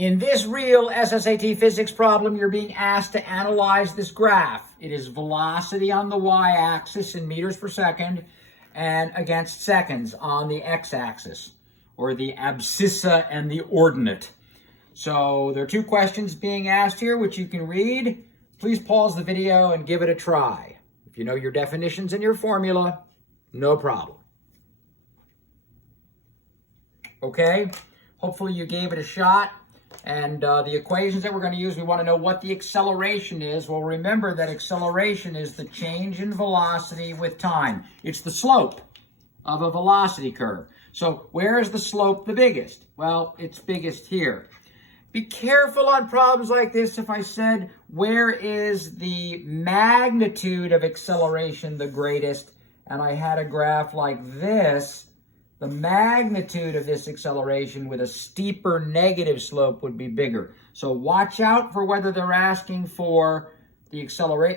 In this real SSAT physics problem, you're being asked to analyze this graph. It is velocity on the y-axis in meters per second and against seconds on the x-axis, or the abscissa and the ordinate. So there are two questions being asked here, which you can read. Please pause the video and give it a try. If you know your definitions and your formula, no problem. Okay, hopefully you gave it a shot. And the equations that we're going to use, we want to know what the acceleration is. Well, remember that acceleration is the change in velocity with time. It's the slope of a velocity curve. So where is the slope the biggest? Well, it's biggest here. Be careful on problems like this if I said, where is the magnitude of acceleration the greatest? And I had a graph like this. The magnitude of this acceleration with a steeper negative slope would be bigger. So watch out for whether they're asking for the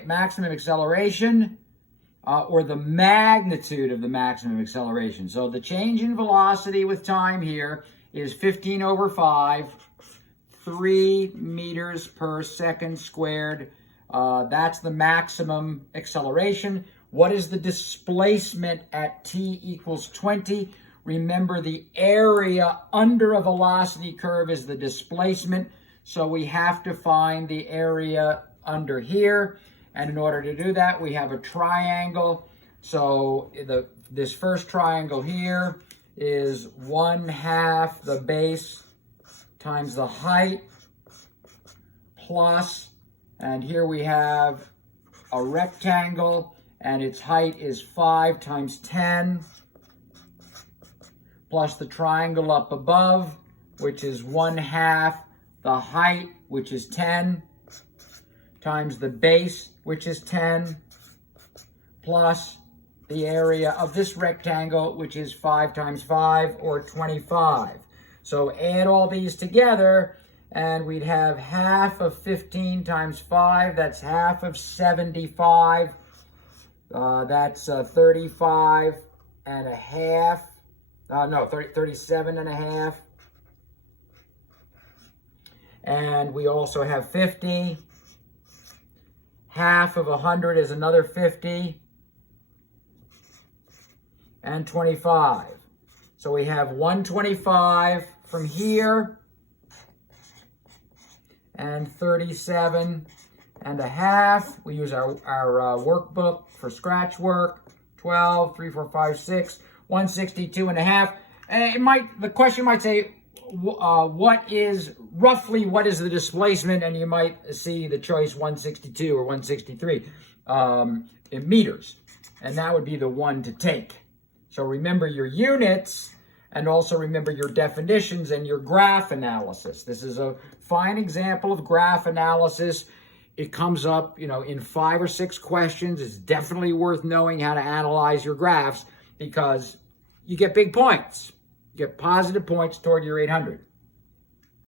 maximum acceleration or the magnitude of the maximum acceleration. So the change in velocity with time here is 15 over 5, 3 meters per second squared. That's the maximum acceleration. What is the displacement at t equals 20? Remember, the area under a velocity curve is the displacement, so we have to find the area under here. And in order to do that, we have a triangle. So this first triangle here is 1/2 the base times the height plus, and here we have a rectangle, and its height is 5 times 10. Plus the triangle up above, which is 1/2 the height, which is 10, times the base, which is 10, plus the area of this rectangle, which is 5 times 5, or 25. So add all these together, and we'd have half of 15 times 5. That's half of 75. That's 35 and a half. 37 and a half. And we also have 50. Half of 100 is another 50. And 25. So we have 125 from here. And 37 and a half. We use our workbook for scratch work. 12, 3, 4, 5, 6. 162 and a half. The question might say, what is the displacement? And you might see the choice 162 or 163 in meters. And that would be the one to take. So remember your units, and also remember your definitions and your graph analysis. This is a fine example of graph analysis. It comes up, in 5 or 6 questions. It's definitely worth knowing how to analyze your graphs, because you get big points. You get positive points toward your 800.